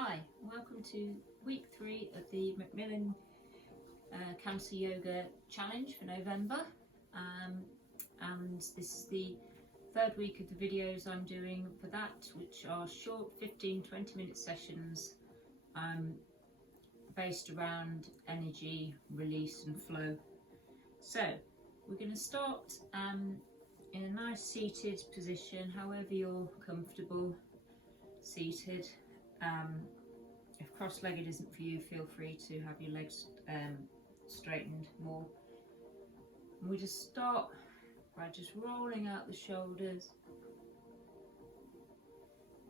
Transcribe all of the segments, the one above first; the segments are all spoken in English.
Hi, welcome to week 3 of the Macmillan Cancer Yoga Challenge for November, and this is the third week of the videos I'm doing for that, which are short 15-20 minute sessions based around energy, release and flow. So we're going to start in a nice seated position, however you're comfortable seated. If cross-legged isn't for you, feel free to have your legs straightened more. And we just start by just rolling out the shoulders,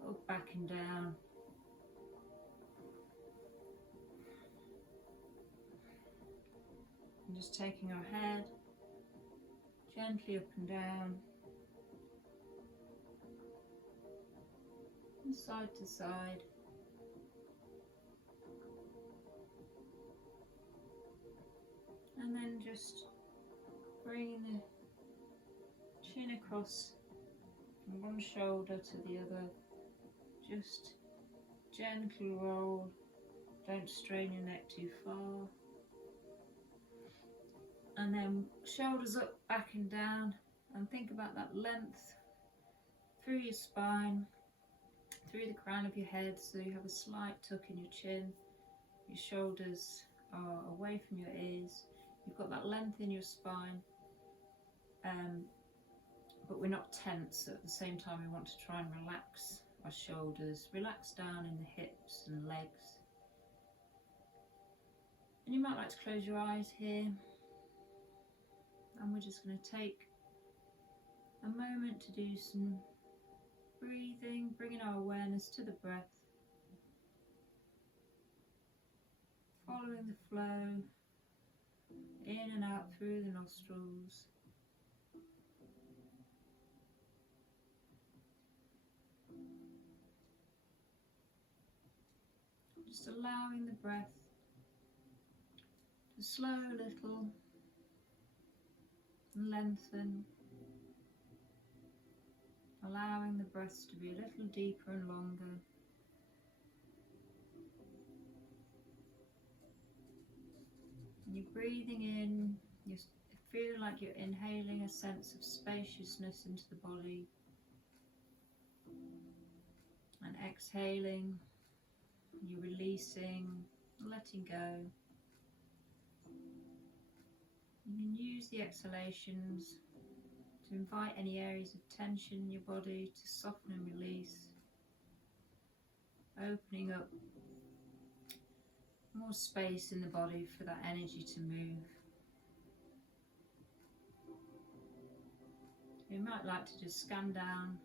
up, back and down. And just taking our head gently up and down, and side to side. And then just bringing the chin across from one shoulder to the other. Just gentle roll, don't strain your neck too far. And then shoulders up, back and down, and think about that length through your spine, through the crown of your head, so you have a slight tuck in your chin. Your shoulders are away from your ears. You've got that length in your spine, but we're not tense. At the same time, we want to try and relax our shoulders, relax down in the hips and legs. And you might like to close your eyes here, and we're just going to take a moment to do some breathing, bringing our awareness to the breath, following the flow in and out through the nostrils. Just allowing the breath to slow a little and lengthen, allowing the breaths to be a little deeper and longer. And you're breathing in, you're feeling like you're inhaling a sense of spaciousness into the body, and exhaling, you're releasing, letting go. You can use the exhalations to invite any areas of tension in your body to soften and release, opening up more space in the body for that energy to move. You might like to just scan down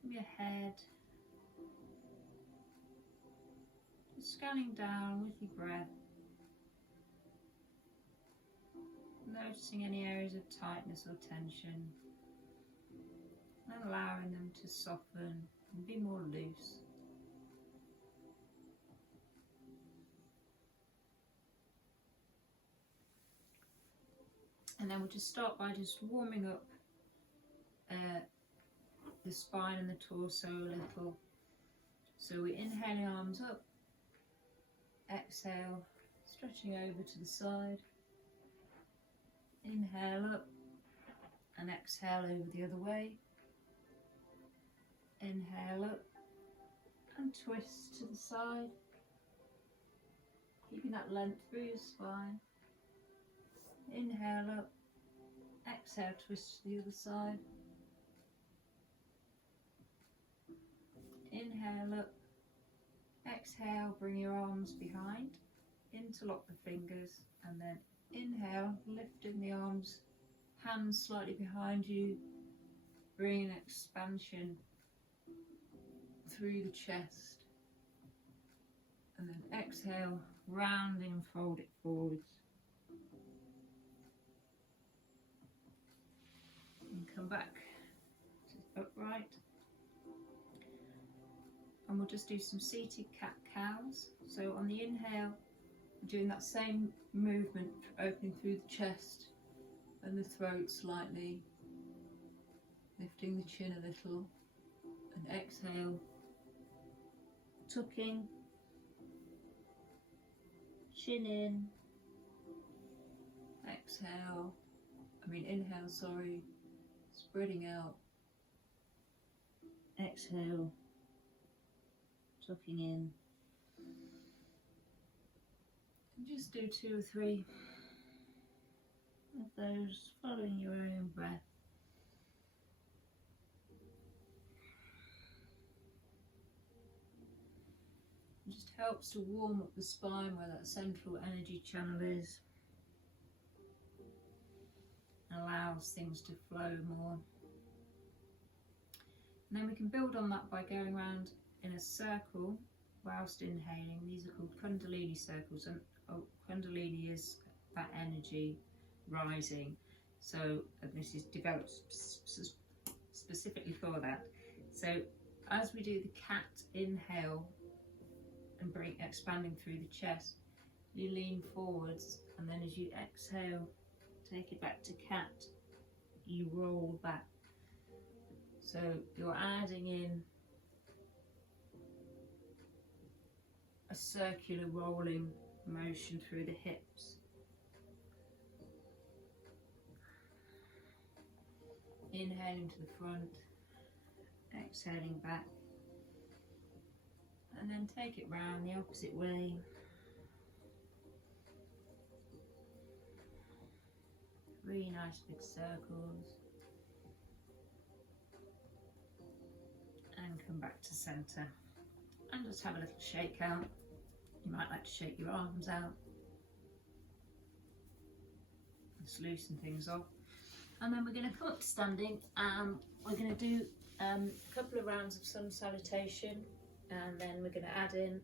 from your head, just scanning down with your breath, noticing any areas of tightness or tension, and allowing them to soften and be more loose. And then we'll just start by just warming up the spine and the torso a little. So we're inhaling, arms up, exhale, stretching over to the side, inhale up and exhale over the other way, inhale up and twist to the side, keeping that length through your spine. Inhale up, exhale, twist to the other side. Inhale up, exhale, bring your arms behind, interlock the fingers, and then inhale, lifting the arms, hands slightly behind you, bring an expansion through the chest, and then exhale, rounding and fold it forwards. And come back to upright, and we'll just do some seated cat-cows. So on the inhale, we're doing that same movement, opening through the chest and the throat slightly, lifting the chin a little, and exhale, tucking, chin in, inhale, sorry, spreading out, exhale, tucking in. And just do 2 or 3 of those, following your own breath. It just helps to warm up the spine where that central energy channel is. Allows things to flow more. And then we can build on that by going around in a circle whilst inhaling. These are called Kundalini circles, and Kundalini is that energy rising. So this is developed specifically for that. So as we do the cat inhale and expanding through the chest, you lean forwards, and then as you exhale, take it back to cat, you roll back. So you're adding in a circular rolling motion through the hips. Inhaling to the front, exhaling back, and then take it round the opposite way. Three nice big circles, and come back to centre, and just have a little shake out. You might like to shake your arms out, just loosen things off. And then we're going to come up to standing, and we're going to do a couple of rounds of sun salutation, and then we're going to add in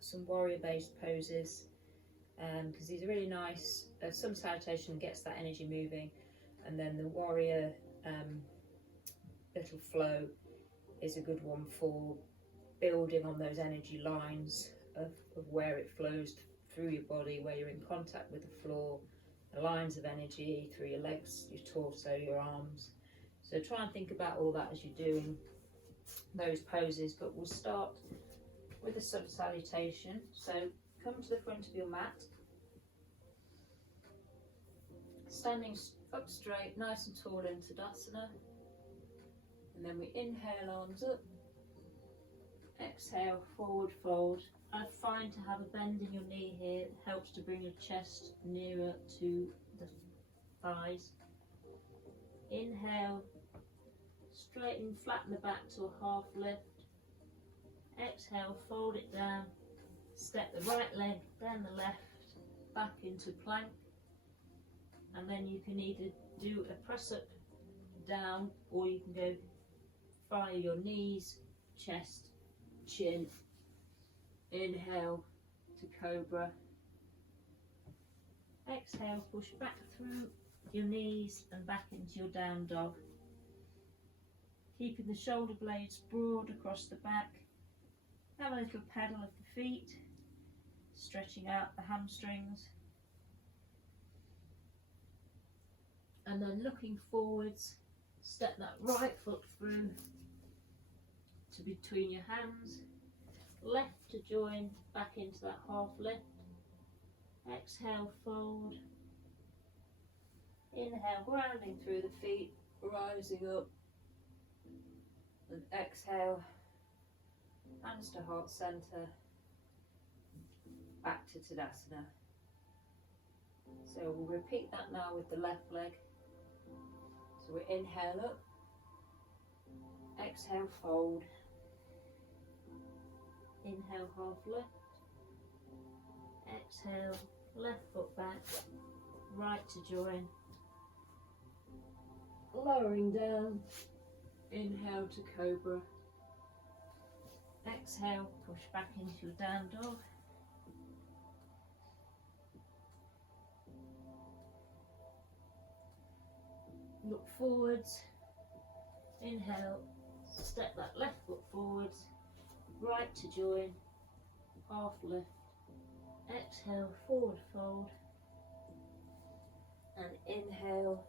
some warrior based poses, because these are really nice. Sun salutation gets that energy moving, and then the warrior little flow is a good one for building on those energy lines of where it flows through your body, where you're in contact with the floor, the lines of energy through your legs, your torso, your arms. So try and think about all that as you're doing those poses, but we'll start with a sun salutation. So come to the front of your mat, standing up straight, nice and tall in Tadasana, and then we inhale, arms up, exhale, forward fold. I find to have a bend in your knee here, it helps to bring your chest nearer to the thighs. Inhale, straighten, flatten the back to a half lift. Exhale, fold it down, step the right leg, then the left, back into plank. And then you can either do a press up down, or you can go via your knees, chest, chin. Inhale to cobra. Exhale, push back through your knees and back into your down dog. Keeping the shoulder blades broad across the back. Have a little pedal of the feet, stretching out the hamstrings. And then looking forwards, step that right foot through to between your hands. Left to join back into that half lift. Exhale, fold. Inhale, grounding through the feet, rising up. And exhale, hands to heart center, back to Tadasana. So we'll repeat that now with the left leg. So we inhale up, exhale, fold. Inhale, half lift. Exhale, left foot back, right to join. Lowering down. Inhale to cobra. Exhale, push back into your down dog. Look forwards. Inhale, step that left foot forwards. Right to join, half lift. Exhale, forward fold. And inhale,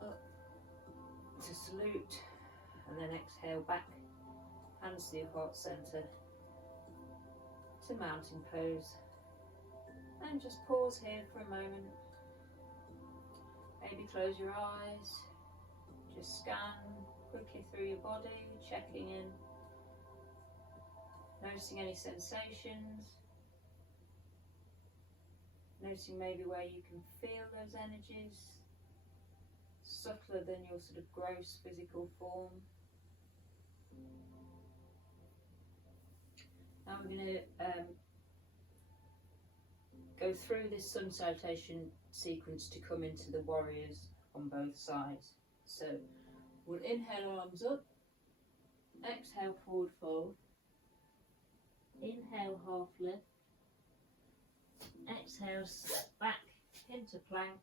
up to salute. And then exhale back hands to your heart centre, to mountain pose. And just pause here for a moment. Maybe close your eyes, just scan quickly through your body, checking in, noticing any sensations, noticing maybe where you can feel those energies, subtler than your sort of gross physical form. Now we're going to go through this sun salutation sequence to come into the warriors on both sides. So we'll inhale, arms up, exhale, forward fold, inhale, half lift, exhale, step back into plank,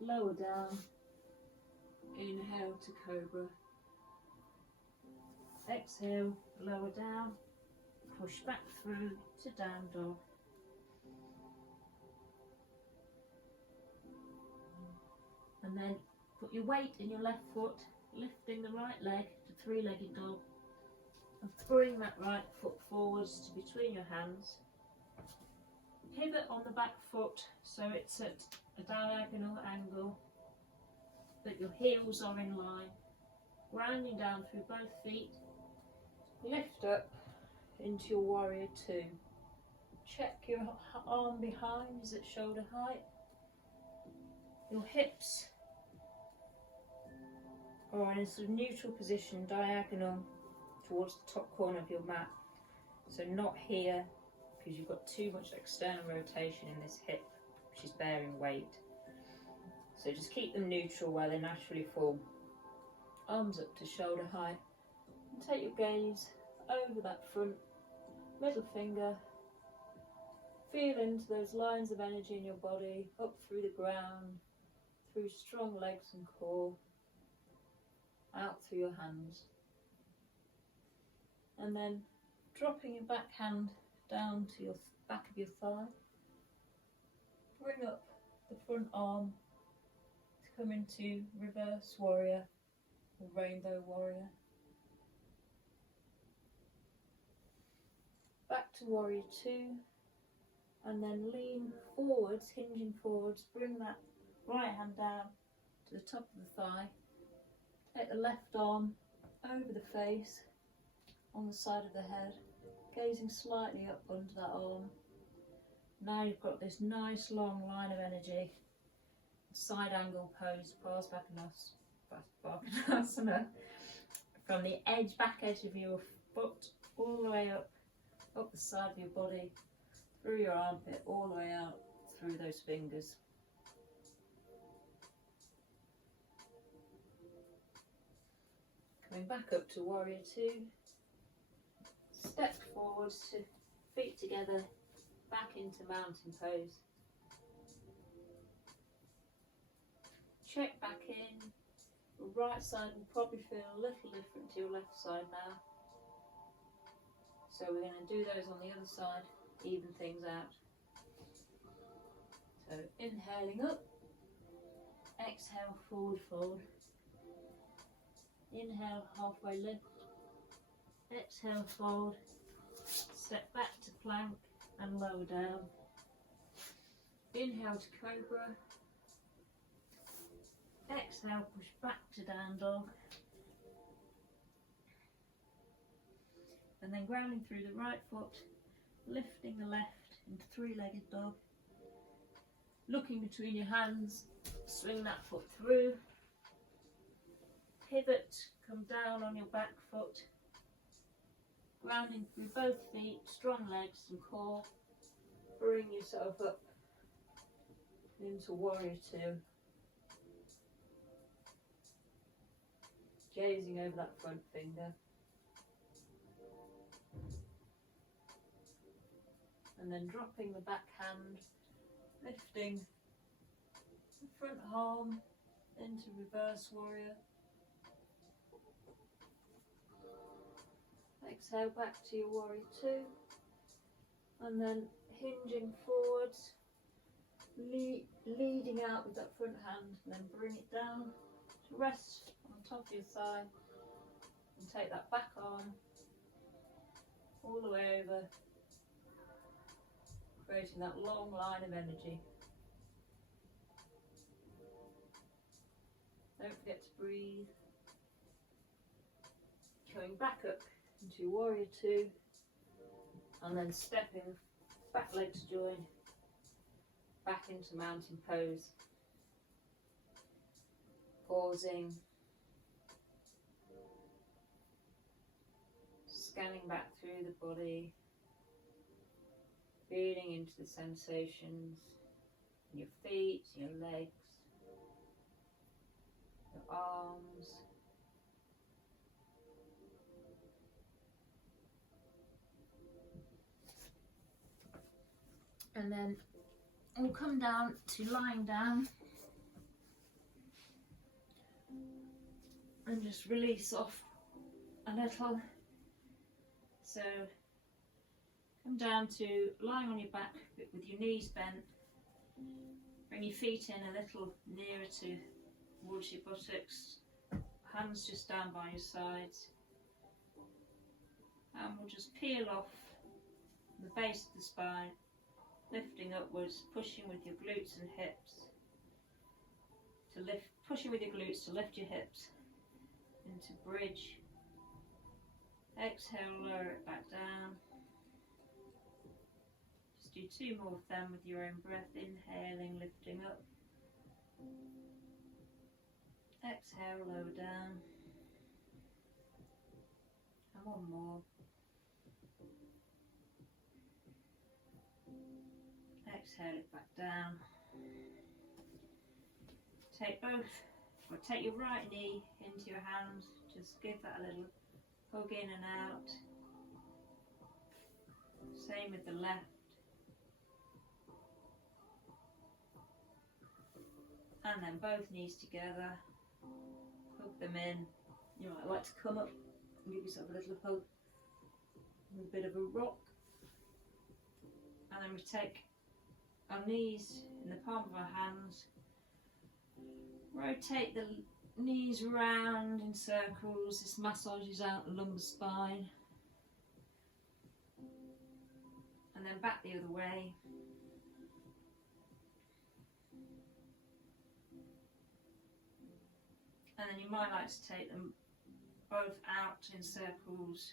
lower down, inhale to cobra, exhale, lower down, push back through to down dog. And then put your weight in your left foot, lifting the right leg to three-legged dog, and bring that right foot forwards to between your hands. Pivot on the back foot so it's at a diagonal angle, but your heels are in line. Grounding down through both feet. Lift up into your warrior two. Check your arm behind is at shoulder height. Your hips are in a sort of neutral position, diagonal towards the top corner of your mat. So not here, because you've got too much external rotation in this hip, which is bearing weight. So just keep them neutral where they naturally fall. Arms up to shoulder height. And take your gaze over that front middle finger. Feel into those lines of energy in your body, up through the ground, through strong legs and core, out through your hands. And then dropping your back hand down to your back of your thigh. Bring up the front arm to come into reverse warrior or rainbow warrior. Back to warrior two, and then lean forwards, hinging forwards. Bring that right hand down to the top of the thigh. Take the left arm over the face, on the side of the head, gazing slightly up under that arm. Now you've got this nice long line of energy, side angle pose, Bhaskasana, from the back edge of your foot all the way up the side of your body, through your armpit, all the way out through those fingers. Coming back up to warrior two. Step forwards to feet together, back into mountain pose. Check back in. Your right side will probably feel a little different to your left side now. So we're going to do those on the other side, even things out. So inhaling up, exhale, forward fold. Inhale, halfway lift. Exhale, fold, step back to plank and lower down. Inhale to cobra. Exhale, push back to down dog. And then grounding through the right foot, lifting the left into three-legged dog. Looking between your hands, swing that foot through. Pivot, come down on your back foot. Grounding through both feet, strong legs and core. Bring yourself up into warrior two. Gazing over that front finger. And then dropping the back hand, lifting the front arm into reverse warrior. Exhale back to your warrior two, and then hinging forwards, leading out with that front hand, and then bring it down to rest on top of your thigh, And take that back arm all the way over, creating that long line of energy. Don't forget to breathe. Coming back up into Warrior 2, and then stepping back legs join, back into mountain pose. Pausing, scanning back through the body, feeling into the sensations in your feet, your legs, your arms. And then we'll come down to lying down and just release off a little. So come down to lying on your back with your knees bent. Bring your feet in a little nearer towards your buttocks, hands just down by your sides, and we'll just peel off the base of the spine, lifting upwards, pushing with your glutes and hips to lift, pushing with your glutes to lift your hips into bridge. Exhale, lower it back down. Just do 2 more of them with your own breath, inhaling, lifting up. Exhale, lower down. And 1 more. Exhale it back down. Take your right knee into your hands. Just give that a little hug in and out. Same with the left. And then both knees together. Hug them in. You might like to come up and give yourself a little hug with a bit of a rock. And then we take our knees in the palm of our hands. Rotate the knees round in circles. This massages out the lumbar spine. And then back the other way. And then you might like to take them both out in circles.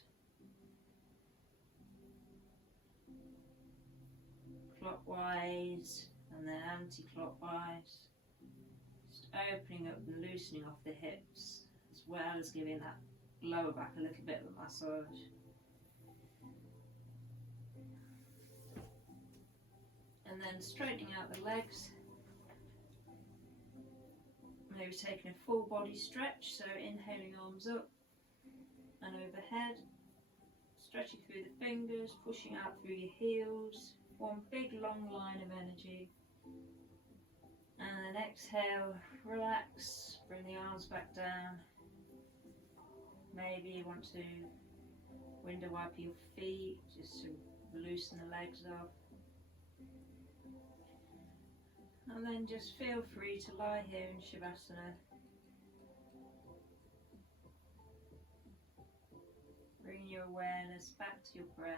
Clockwise and then anti-clockwise. Just opening up and loosening off the hips, as well as giving that lower back a little bit of a massage. And then straightening out the legs. Maybe taking a full body stretch, so inhaling arms up and overhead. Stretching through the fingers, pushing out through your heels. 1 big long line of energy. And then exhale, relax, bring the arms back down. Maybe you want to window wipe your feet just to loosen the legs off. And then just feel free to lie here in Shavasana. Bring your awareness back to your breath.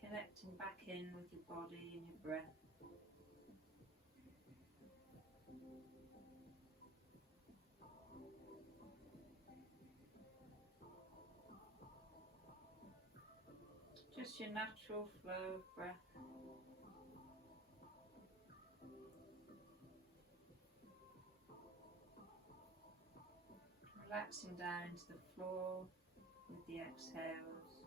Connecting back in with your body and your breath. Just your natural flow of breath. Relaxing down into the floor with the exhales.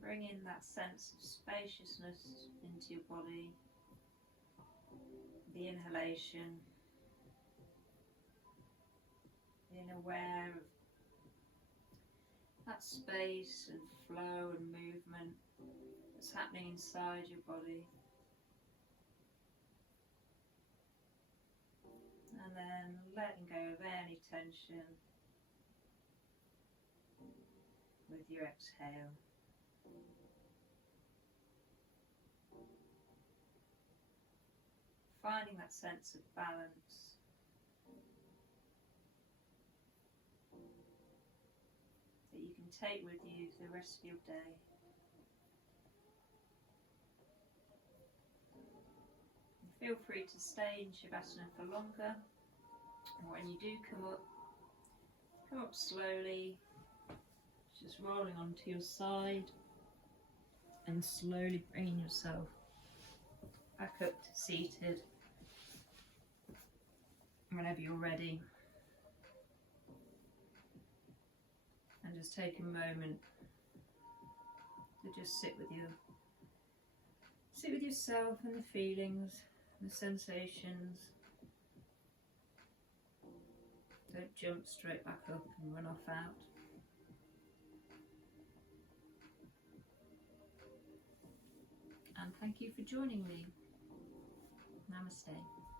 Bring in that sense of spaciousness into your body. The inhalation. Being aware of that space and flow and movement that's happening inside your body. And then letting go of any tension with your exhale. finding that sense of balance. That you can take with you for the rest of your day. And feel free to stay in Shavasana for longer. And when you do come up slowly, just rolling onto your side and slowly bringing yourself back up to seated whenever you're ready. And just take a moment to just sit with yourself and the feelings and the sensations. Don't jump straight back up and run off out. And thank you for joining me. Namaste.